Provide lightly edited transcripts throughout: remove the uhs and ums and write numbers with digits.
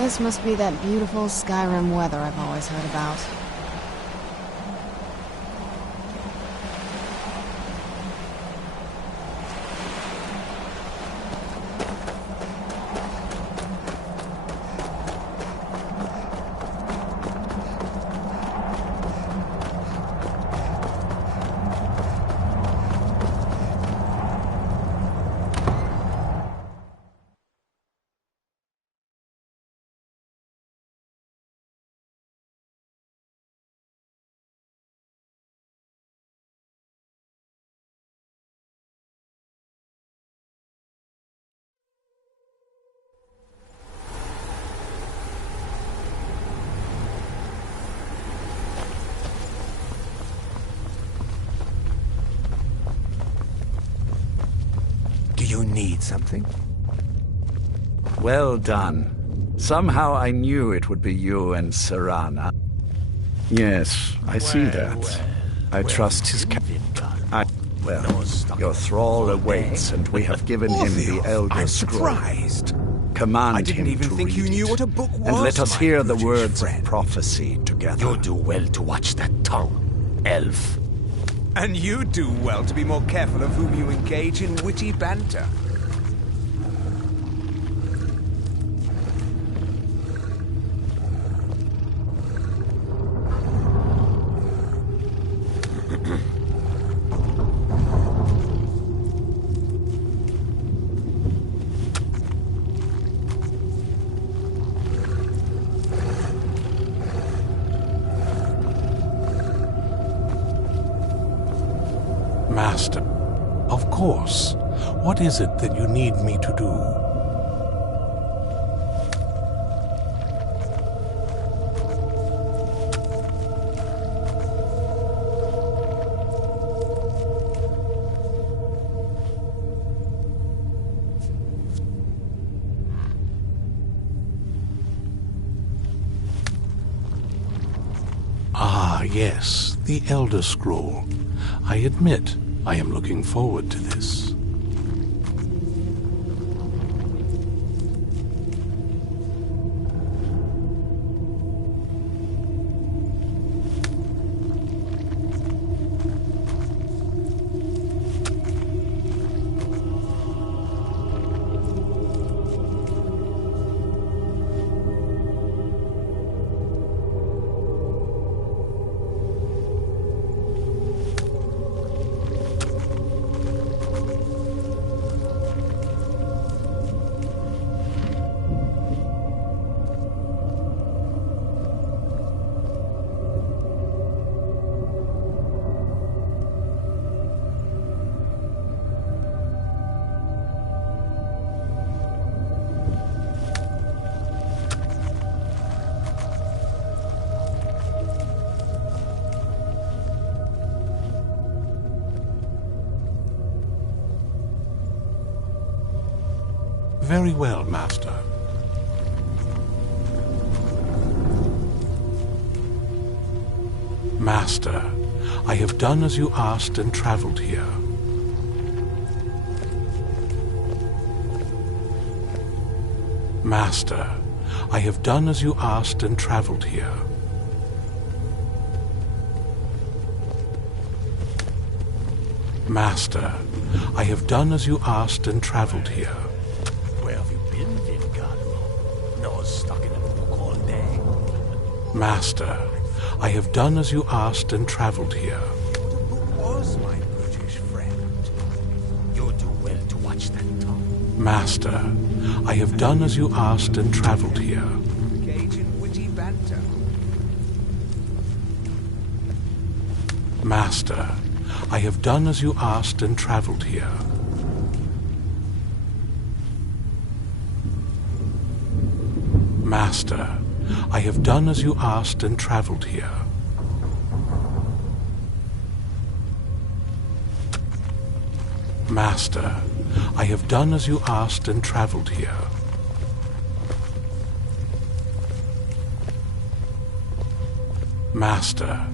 This must be that beautiful Skyrim weather I've always heard about. Do you need something? Well done. Somehow I knew it would be you and Serana. Yes, I see that. I trust his Well, your thrall awaits, and we have given him the Elder Scroll. Surprised. Command I didn't him even to think you read knew it, what a book was. and let us hear the British words friend. of prophecy together. You do well to watch that tongue, elf. And you do well to be more careful of whom you engage in witty banter. Master, of course. What is it that you need me to do? Ah, yes, the Elder Scroll. I admit, I am looking forward to this. Very well, Master. Master, I have done as you asked and traveled here. Master, I have done as you asked and traveled here. Master, I have done as you asked and traveled here. Where have you been, Vingarlo? No, stuck in a book all day. Master, I have done as you asked and traveled here. Who was my British friend? You do well to watch that tongue. Master, I have done as you asked and traveled here. Engage in witty banter. Master, I have done as you asked and traveled here. Master, I have done as you asked and traveled here. Master, I have done as you asked and traveled here. Master,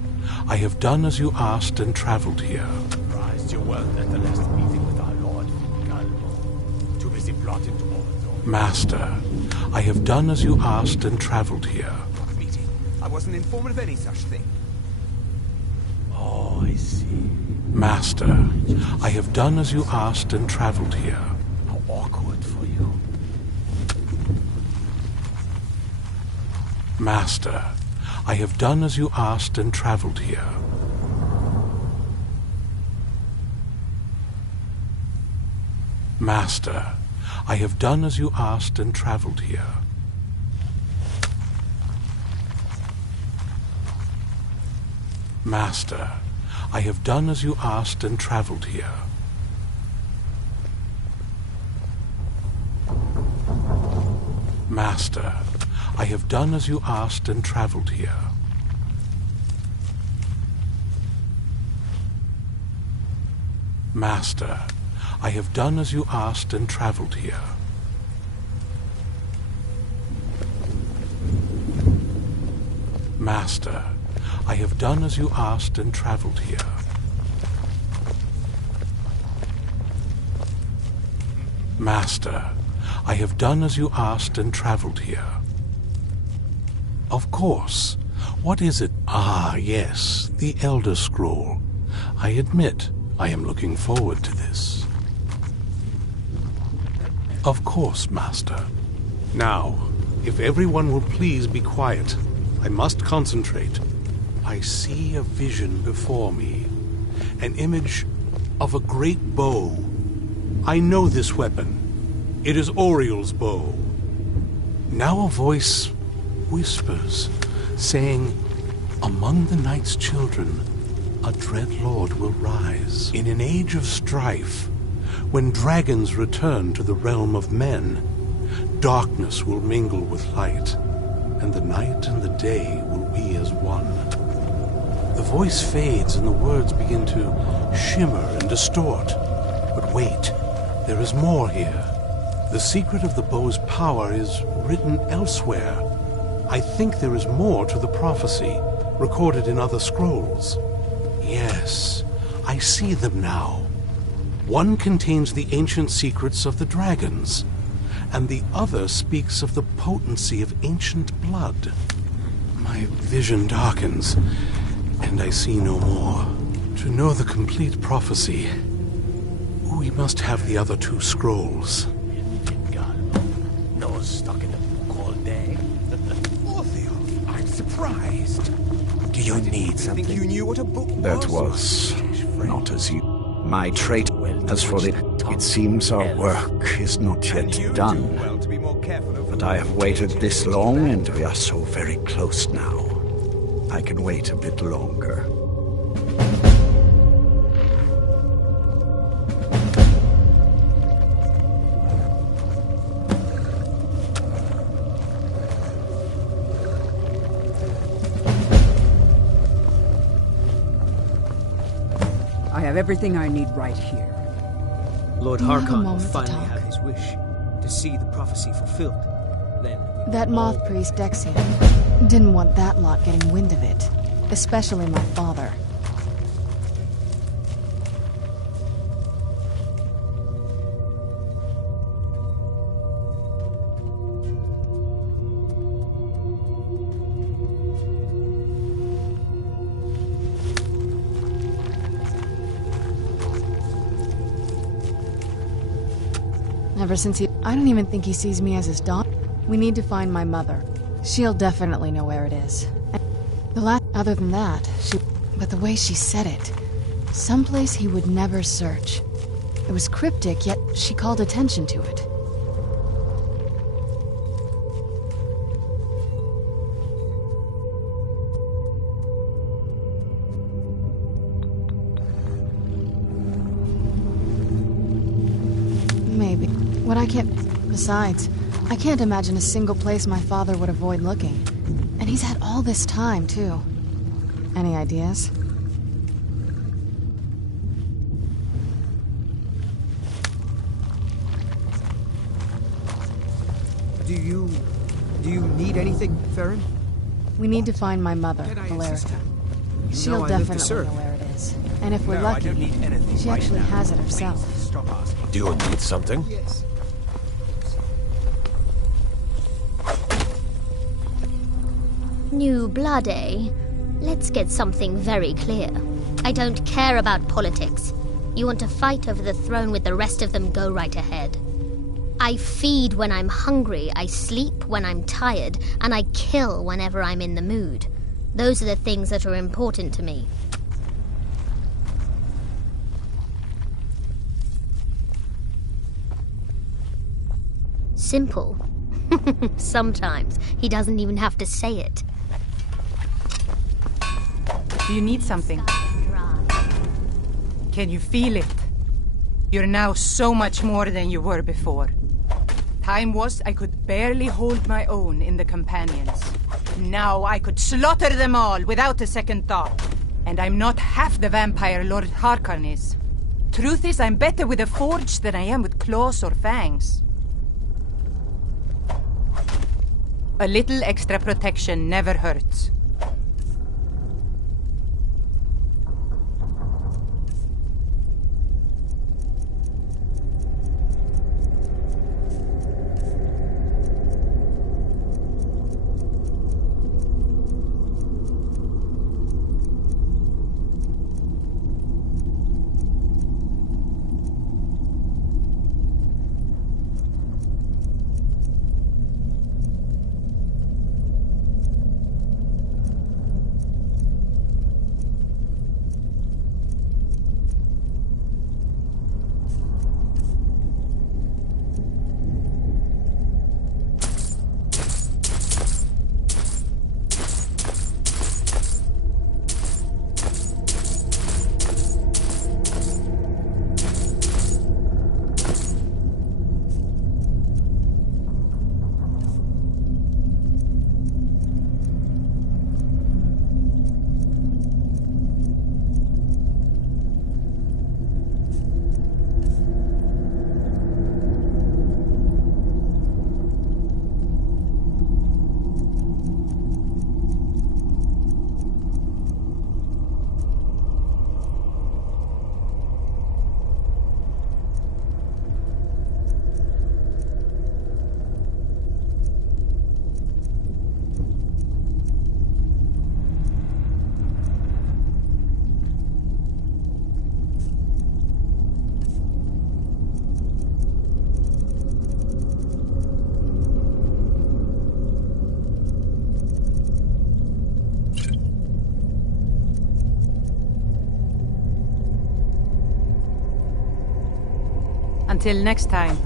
I have done as you asked and traveled here. Surprised you weren't at the last meeting with our Lord, Vingarlo. Too busy plotting to overthrow Master, I have done as you asked and traveled here. Meeting. I wasn't informed of any such thing. Oh, I see. Master, I have done as you asked and traveled here. How awkward for you. Master, I have done as you asked and traveled here. Master, I have done as you asked and traveled here. Master, I have done as you asked and traveled here. Master, I have done as you asked and traveled here. Master, I have done as you asked and traveled here. Master, I have done as you asked and traveled here. Master, I have done as you asked and traveled here. Of course. What is it? Ah, yes, the Elder Scroll. I admit, I am looking forward to this. Of course, Master. Now, if everyone will please be quiet, I must concentrate. I see a vision before me, an image of a great bow. I know this weapon. It is Oriel's bow. Now a voice whispers, saying, among the night's children, a dread lord will rise. In an age of strife, when dragons return to the realm of men, darkness will mingle with light, and the night and the day will be as one. The voice fades and the words begin to shimmer and distort. But wait, there is more here. The secret of the bow's power is written elsewhere. I think there is more to the prophecy, recorded in other scrolls. Yes, I see them now. One contains the ancient secrets of the dragons, and the other speaks of the potency of ancient blood. My vision darkens, and I see no more. To know the complete prophecy, we must have the other two scrolls. No stuck in the book all day. Orthiel, I'm surprised. Do you need something? I think you knew what a book That was not as you... My trait. As for it seems our work is not yet done. Well to be more careful of But I have waited this long, and we are so very close now. I can wait a bit longer. I have everything I need right here. Lord You have a Harkon will moment to finally talk. have his wish, to see the prophecy fulfilled. Then we That will moth all- priest Dexian didn't want that lot getting wind of it. Especially my father. Ever since I don't even think he sees me as his daughter. We need to find my mother. She'll definitely know where it is. And other than that, but the way she said it, someplace he would never search. It was cryptic, yet she called attention to it. Maybe. What I can't... Besides, I can't imagine a single place my father would avoid looking. And he's had all this time, too. Any ideas? Do you need anything, Theron? We need to find my mother, Can I Valerica. assist? She'll know I live to definitely serve. know where it is. And if we're No, I lucky, don't need anything she right actually now. has it herself. Please, stop asking. Do you need something? Yes. New blood, eh? Let's get something very clear. I don't care about politics. You want to fight over the throne with the rest of them, go right ahead. I feed when I'm hungry, I sleep when I'm tired, and I kill whenever I'm in the mood. Those are the things that are important to me. Simple. Sometimes he doesn't even have to say it. Do you need something? Can you feel it? You're now so much more than you were before. Time was I could barely hold my own in the companions. Now I could slaughter them all without a second thought. And I'm not half the vampire Lord Harkon is. Truth is, I'm better with a forge than I am with claws or fangs. A little extra protection never hurts. Until next time.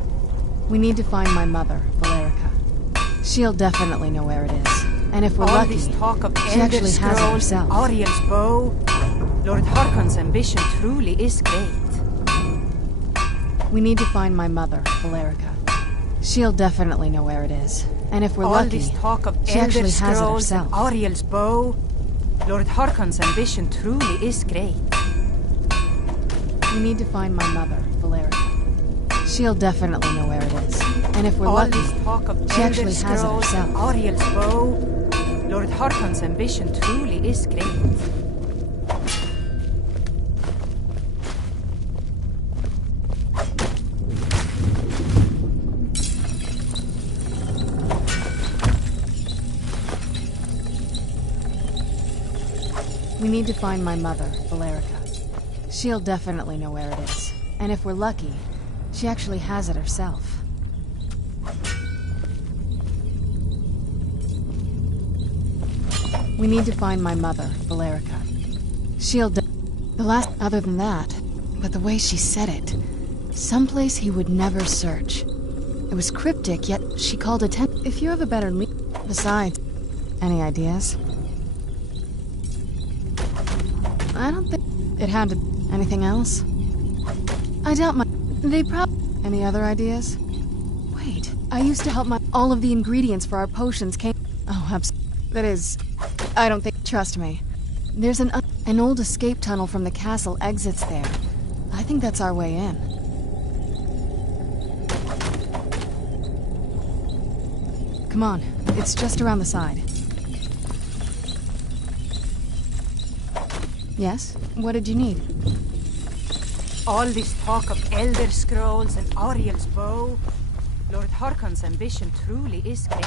We need to find my mother, Valerica. She'll definitely know where it is. And if we're all lucky, this talk of she Elder actually has it Scrolls herself. and Ariel's bow. Lord Harkon's ambition truly is great. We need to find my mother, Valerica. She'll definitely know where it is. And if we're all lucky, this talk of she Elder actually has it Scrolls and herself. Ariel's bow. Lord Harkon's ambition truly is great. We need to find my mother, Valerica. She'll definitely know where it is. And if we're all lucky, this talk of she Elder actually has it Scrolls herself. and Ariel's bow. Lord Harkon's ambition truly is great. We need to find my mother, Valerica. She'll definitely know where it is. And if we're lucky, she actually has it herself. We need to find my mother, Valerica. The last... Other than that, but the way she said it, someplace he would never search. It was cryptic, yet she called attention. If you have a better lead... Besides, any ideas? I don't think it had to... Anything else? I doubt my... They Any other ideas? Wait, I used to help my... All of the ingredients for our potions came... Oh, that is... I don't think... Trust me. There's an old escape tunnel from the castle exits there. I think that's our way in. Come on, it's just around the side. Yes? What did you need? All this talk of Elder Scrolls and Ariel's bow. Lord Harkon's ambition truly is great.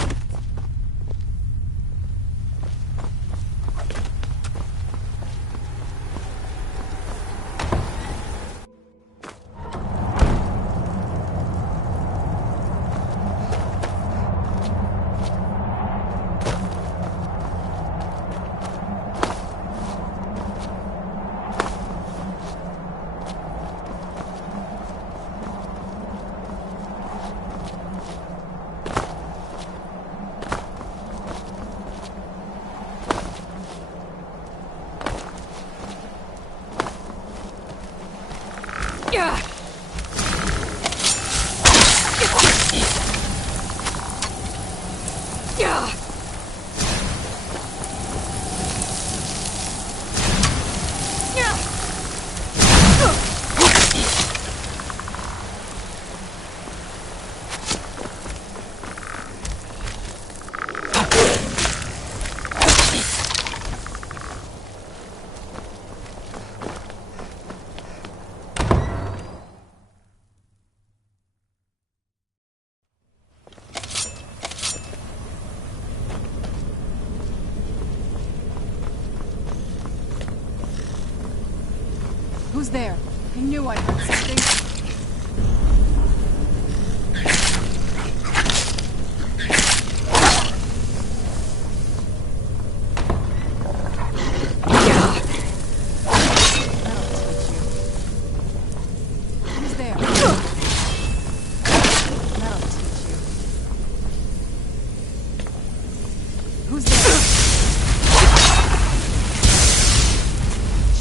Who's there? I knew I heard something.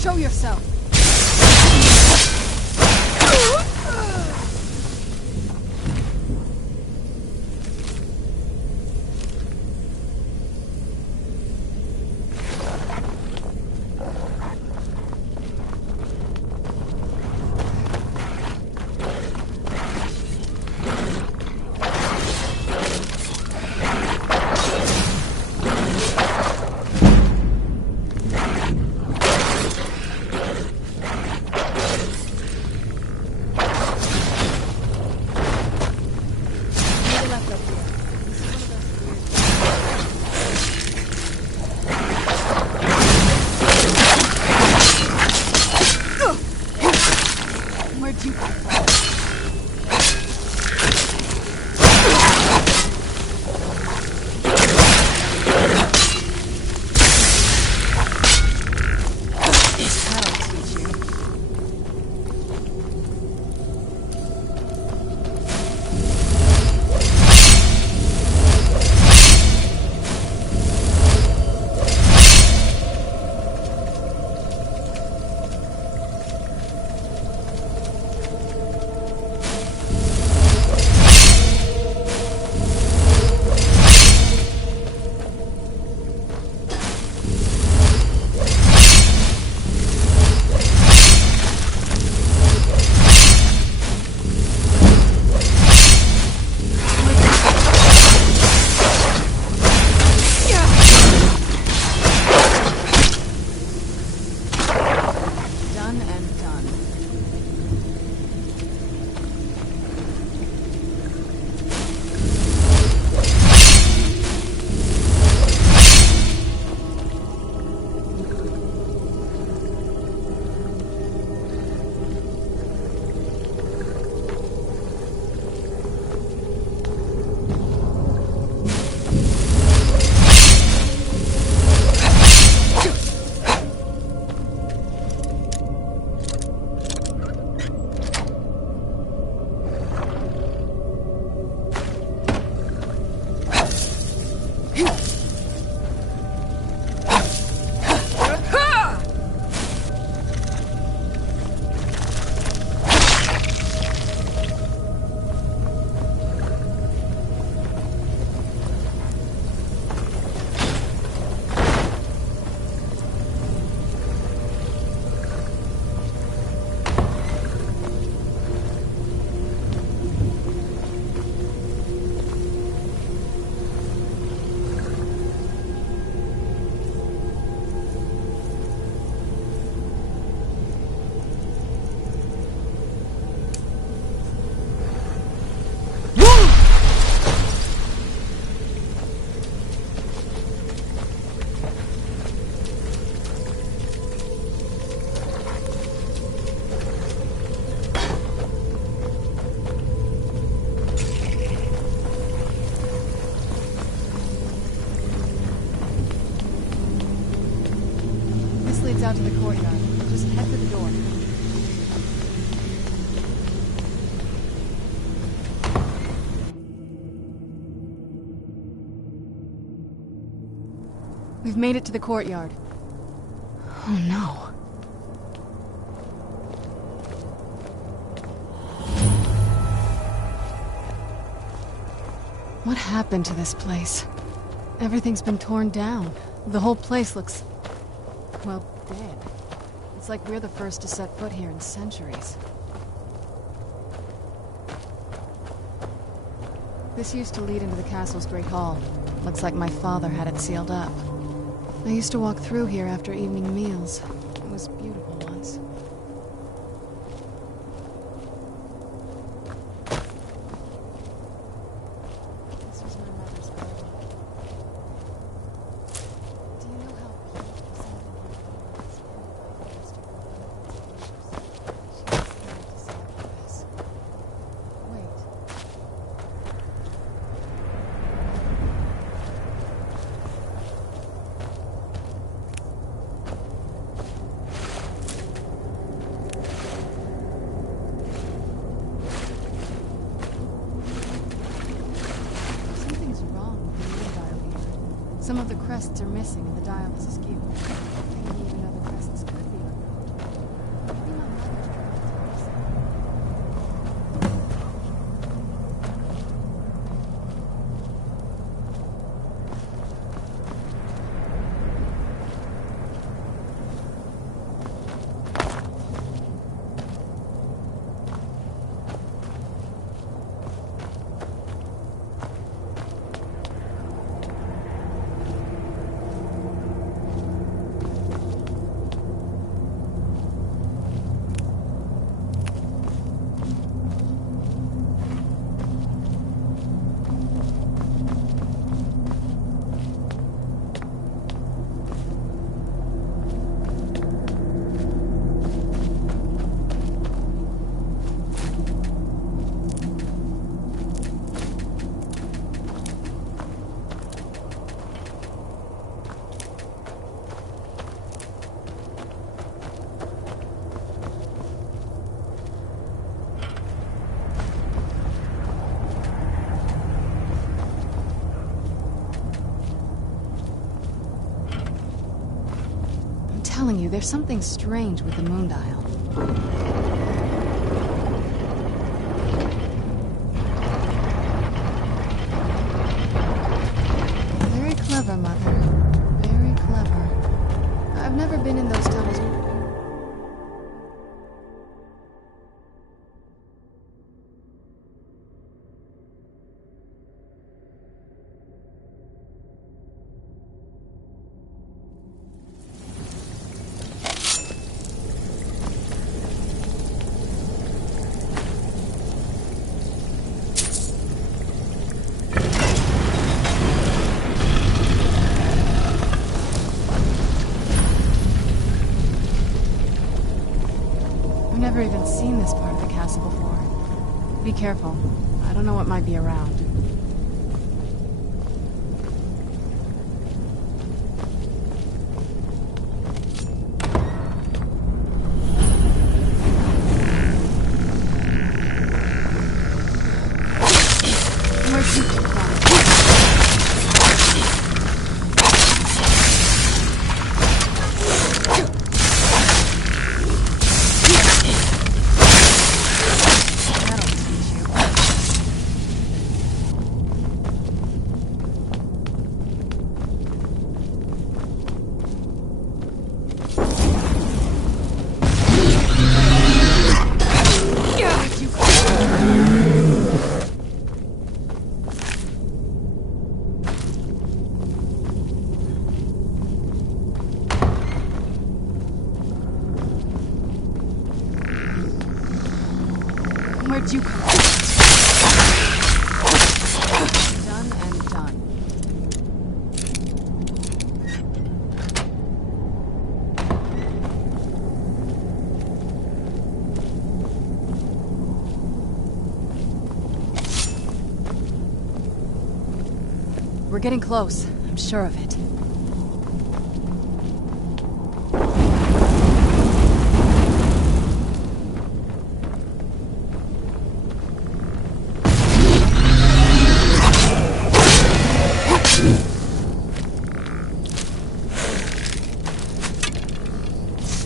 Show yourself! Out to the courtyard. Just head for the door. We've made it to the courtyard. Oh no. What happened to this place? Everything's been torn down. The whole place looks... well, dead. It's like we're the first to set foot here in centuries. This used to lead into the castle's great hall. Looks like my father had it sealed up. I used to walk through here after evening meals. It was beautiful once. This was my mother's garden. Do you know how beautiful some of the garden was? She was going to sacrifice. Wait. Something's wrong with the moon dial here. Some of the crests are missing and the dial is askew. Maybe even other crests could be removed. Maybe my mother's trying to tell me something. I'm telling you, there's something strange with the moon dial. Very clever, Mother. Very clever. I've never been in those tunnels. I've never even seen this part of the castle before. Be careful. I don't know what might be around. Where'd you come from? Where'd you come from? Done and done. We're getting close. I'm sure of it.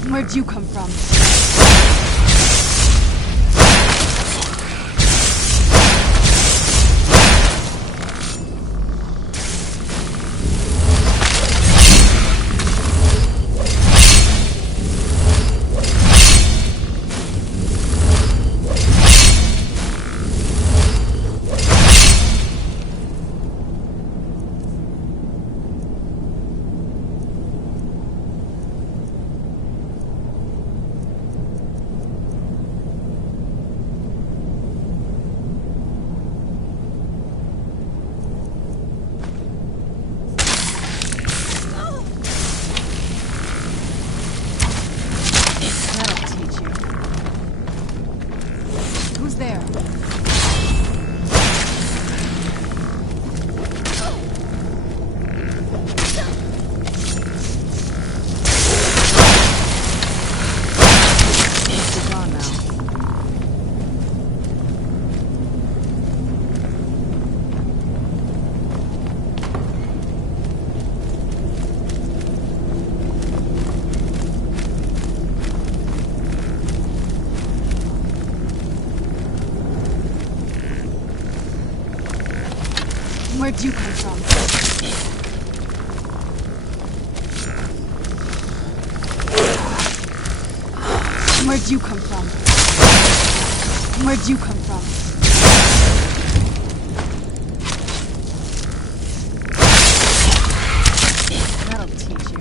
Where'd you come from? there? It's gone now. Where'd you come from? Where'd you come from? Where'd you come from? That'll teach you.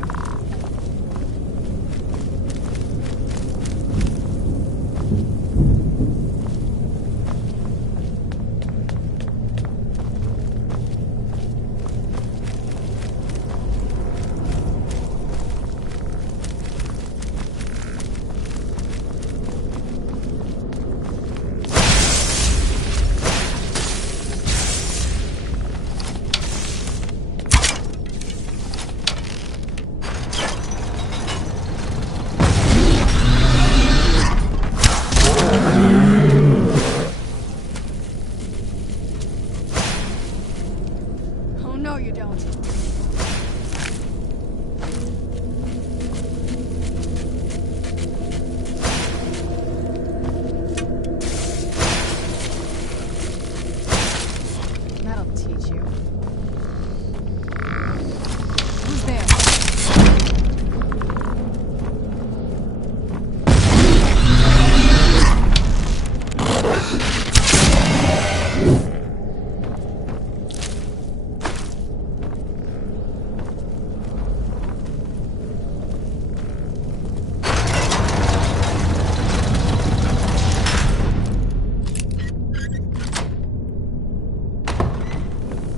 No, you don't. That'll teach you. Who's there?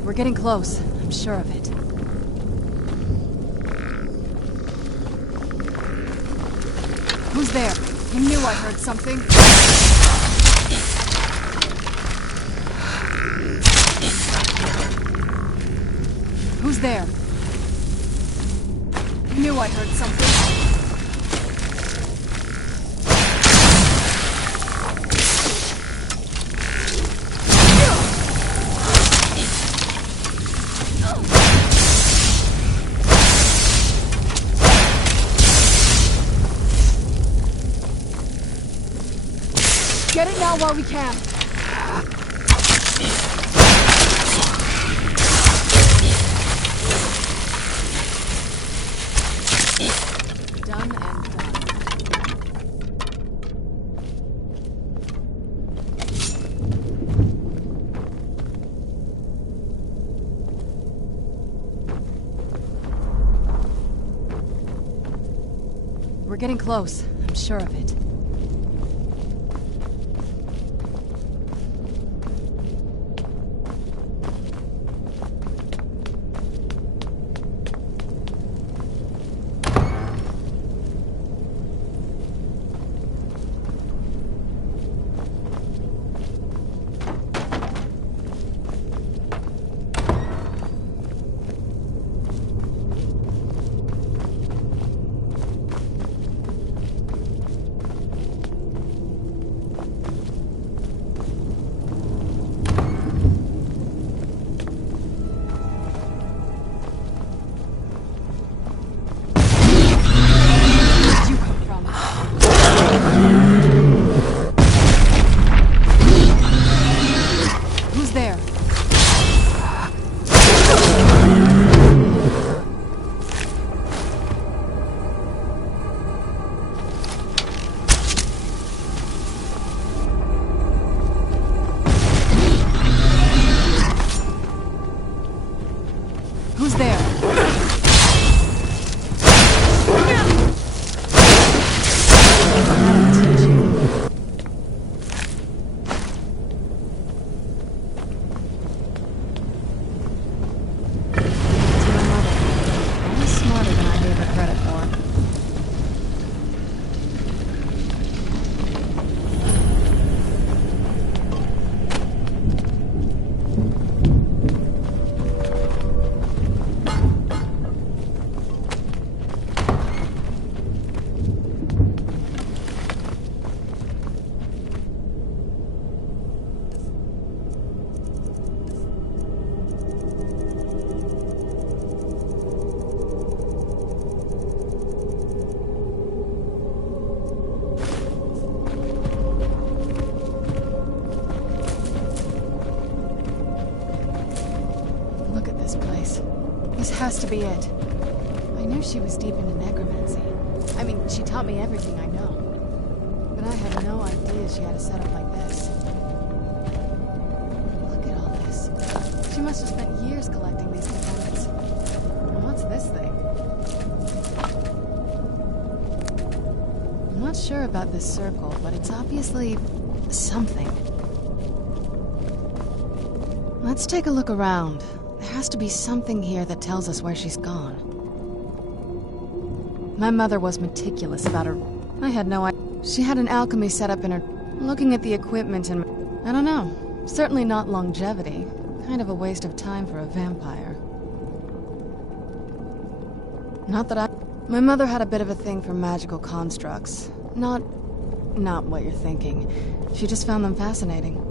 We're getting close. I'm sure of it. Who's there? I knew I heard something. Who's there? I knew I heard something. Get it now while we can. Done and done. We're getting close. I'm sure of it. has to be it. I knew she was deep into necromancy. I mean, she taught me everything I know. But I had no idea she had a setup like this. Look at all this. She must have spent years collecting these components. And what's this thing? I'm not sure about this circle, but it's obviously something. Let's take a look around. There has to be something here that tells us where she's gone. My mother was meticulous about her. I had no idea. She had an alchemy set up in her. Looking at the equipment and I don't know. Certainly not longevity. Kind of a waste of time for a vampire. Not that I... My mother had a bit of a thing for magical constructs. Not what you're thinking. She just found them fascinating.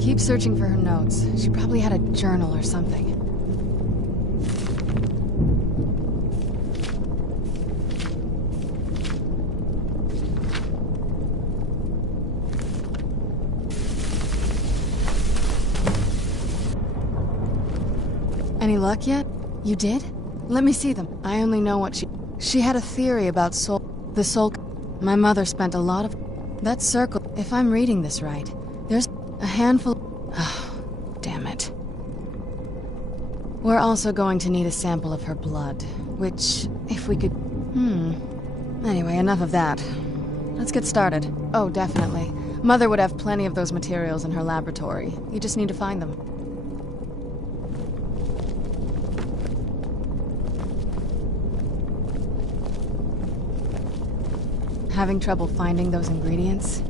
Keep searching for her notes. She probably had a journal or something. Any luck yet? You did? Let me see them. I only know what she had a theory about the soul. My mother spent a lot of... That circle, if I'm reading this right, there's a handful... Oh, damn it. We're also going to need a sample of her blood, which, if we could... Anyway, enough of that. Let's get started. Oh, definitely. Mother would have plenty of those materials in her laboratory. You just need to find them. Having trouble finding those ingredients?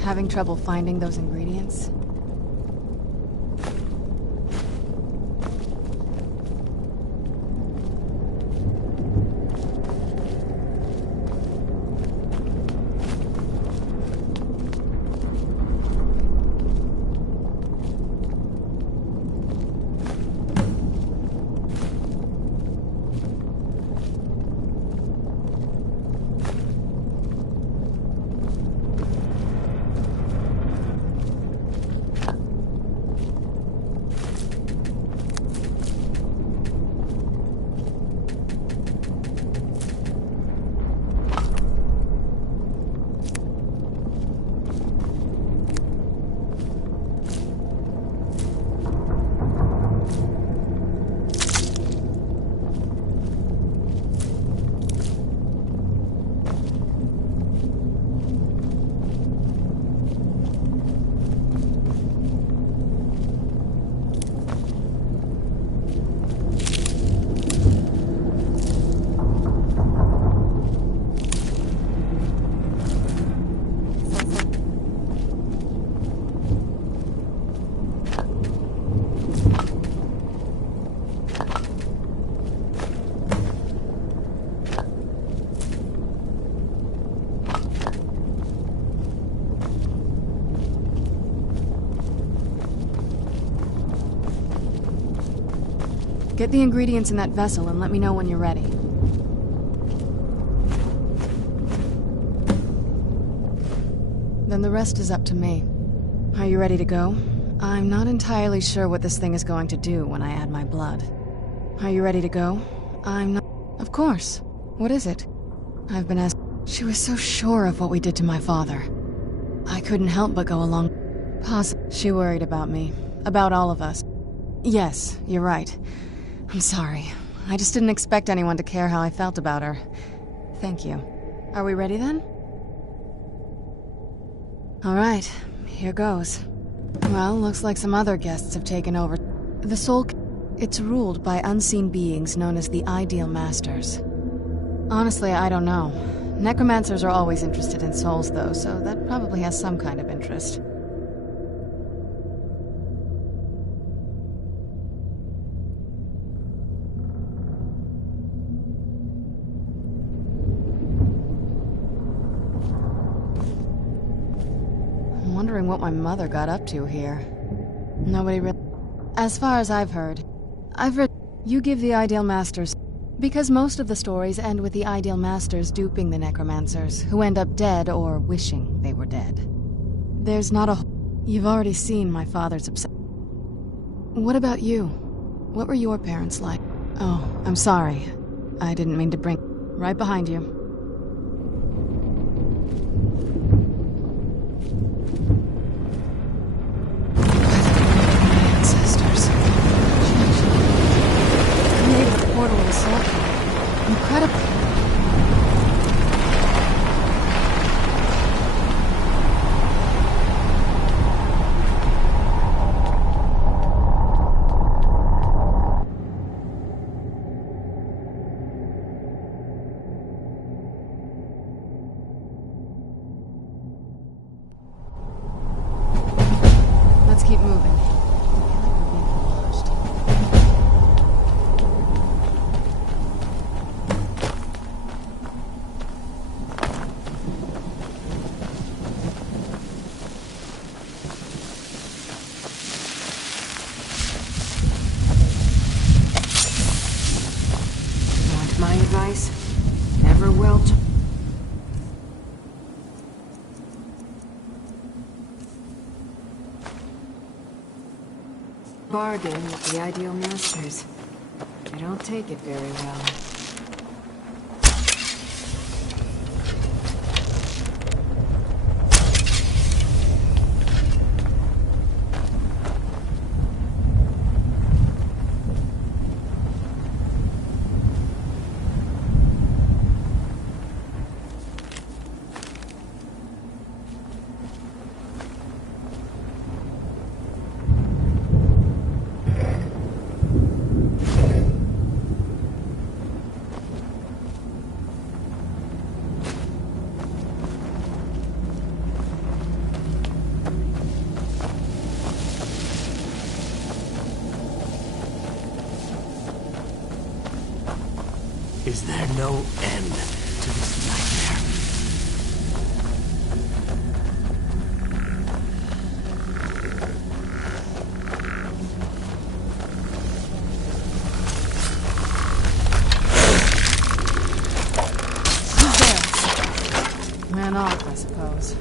Having trouble finding those ingredients? Get the ingredients in that vessel and let me know when you're ready. Then the rest is up to me. Are you ready to go? I'm not entirely sure what this thing is going to do when I add my blood. Are you ready to go? I'm not... Of course. What is it? I've been asked... She was so sure of what we did to my father. I couldn't help but go along... She worried about me. About all of us. Yes, you're right. I'm sorry. I just didn't expect anyone to care how I felt about her. Thank you. Are we ready then? All right, here goes. Well, looks like some other guests have taken over. The Soul... It's ruled by unseen beings known as the Ideal Masters. Honestly, I don't know. Necromancers are always interested in souls, though, so that probably has some kind of interest. wondering what my mother got up to here. Nobody really... As far as I've heard you give the Ideal Masters... Because most of the stories end with the Ideal Masters duping the necromancers, who end up dead or wishing they were dead. There's not a... You've already seen my father's obsession. What about you? What were your parents like? Oh, I'm sorry. I didn't mean to bring... Right behind you. My ancestors. Created the portal of assault. Incredible. Let's keep moving. I feel like we're being watched. Want my advice? Never welch. Bargain with the Ideal Masters. I don't take it very well. Is there no end to this nightmare? Who's there? Man off, I suppose.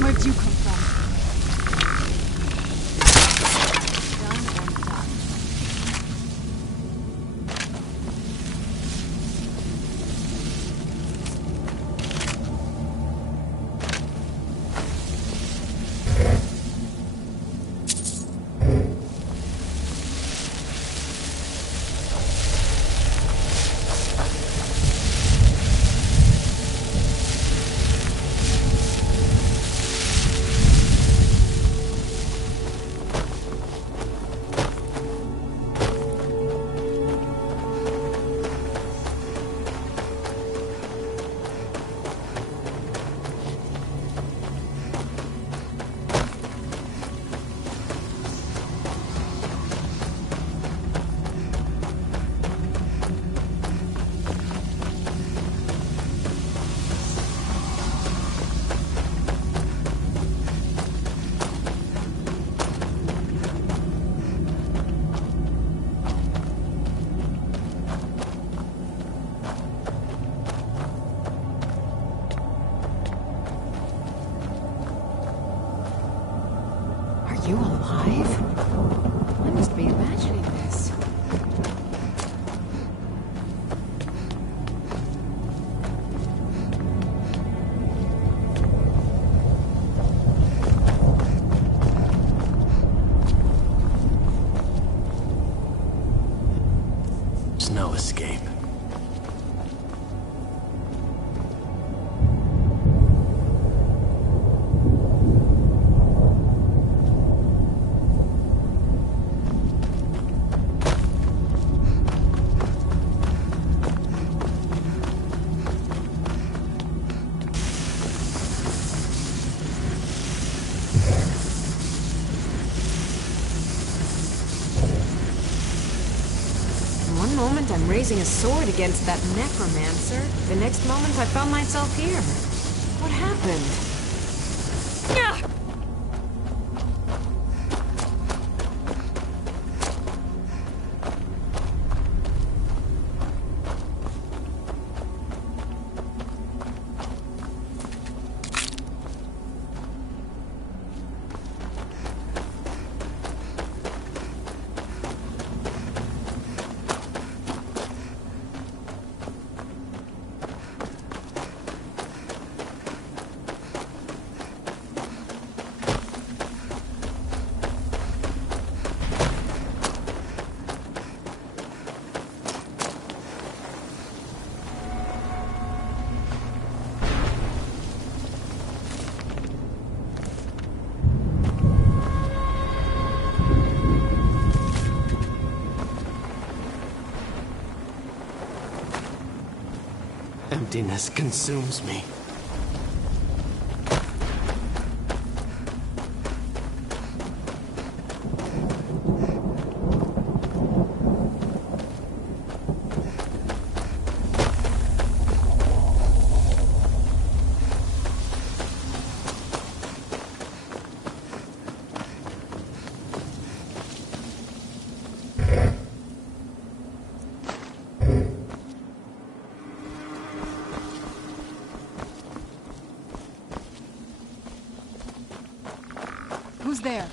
Where'd you come from? Done and done. Are you alive? I must be imagining this. There's no escape. from raising a sword against that necromancer. The next moment I found myself here. What happened? Emptiness consumes me. Who's there?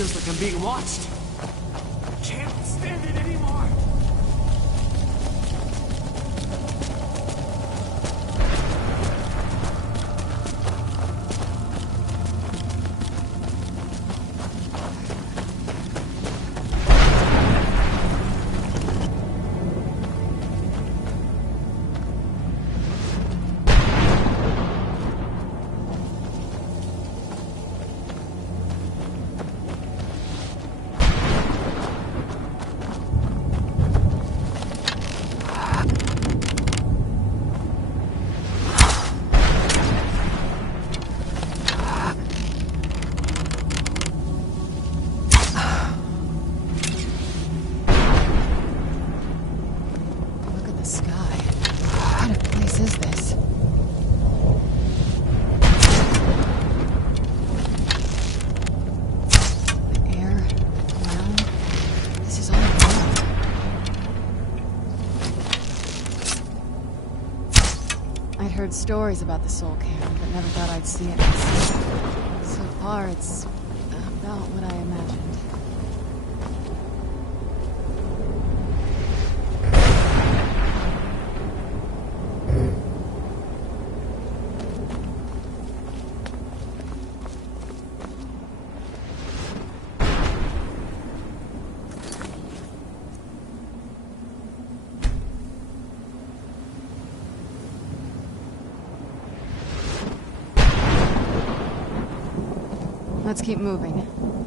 Feels like I'm being watched. Can't stand it anymore. heard stories about the Soul Cairn, but never thought I'd see it myself. So far, it's about what I imagined. Let's keep moving.